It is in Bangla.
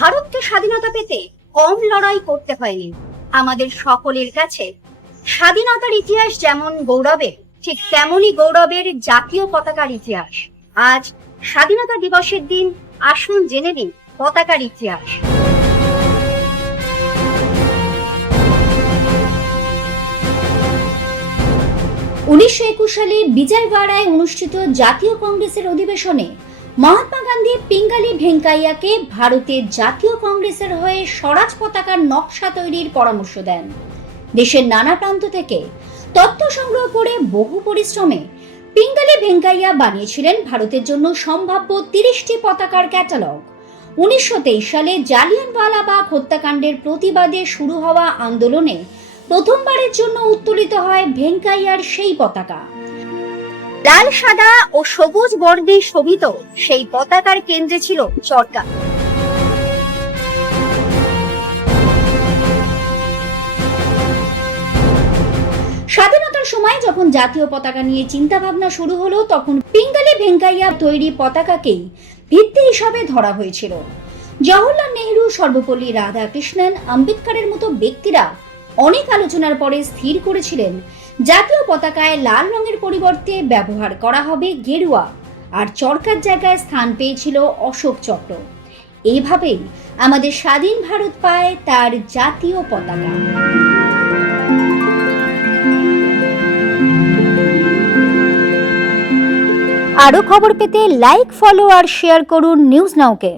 ভারতকে স্বাধীনতা পেতে কম লড়াই করতে হয়নি। আমাদের সকলের কাছে স্বাধীনতার ইতিহাস যেমন গৌরবের, ঠিক তেমনই গৌরবের জাতীয় পতাকার ইতিহাস। আজ স্বাধীনতা দিবসের দিন আসুন জেনে নিন পতাকার ইতিহাস। উনিশশো একুশ সালে বিজয়ওয়াড়ায় অনুষ্ঠিত জাতীয় কংগ্রেসের অধিবেশনে মহাত্মা গান্ধী পিঙ্গালি ভেঙ্কাইয়াকে ভারতের জাতীয় কংগ্রেসের হয়ে স্বরাজ পতাকার নকশা তৈরির পরামর্শ দেন। দেশের নানা প্রান্ত থেকে তথ্য সংগ্রহ করে বহু পরিশ্রমে পিঙ্গালি ভেঙ্কাইয়া বানিয়েছিলেন ভারতের জন্য সম্ভাব্য তিরিশটি পতাকার ক্যাটালগ। উনিশশো তেইশ সালে জালিয়ানওয়ালাবাগ হত্যাকাণ্ডের প্রতিবাদে শুরু হওয়া আন্দোলনে প্রথমবারের জন্য উত্তোলিত হয় ভেঙ্কাইয়ার সেই পতাকা। লাল সাদা ও সবুজ বর্ণে শোভিত, সেই পতাকার কেন্দ্রে ছিল চরকা। স্বাধীনতার সময় যখন জাতীয় পতাকা নিয়ে চিন্তা ভাবনা শুরু হলো, তখন পিঙ্গালি ভেঙ্কাইয়া তৈরি পতাকাকেই ভিত্তি হিসাবে ধরা হয়েছিল। জওহরলাল নেহরু, সর্বপল্লী রাধাকৃষ্ণন, আম্বেদকরের মতো ব্যক্তিরা অনেক আলোচনার পরে স্থির করেছিলেন। জাতীয় পতাকায় লাল রঙের পরিবর্তে ব্যবহার করা হবে গেরুয়া, আর চরকার জায়গায় স্থান পেয়েছিল অশোক চক্র। এইভাবেই আমাদের স্বাধীন ভারত পায় তার জাতীয় পতাকা। আরও খবর পেতে লাইক ফলো আর শেয়ার করুন নিউজ নাওকে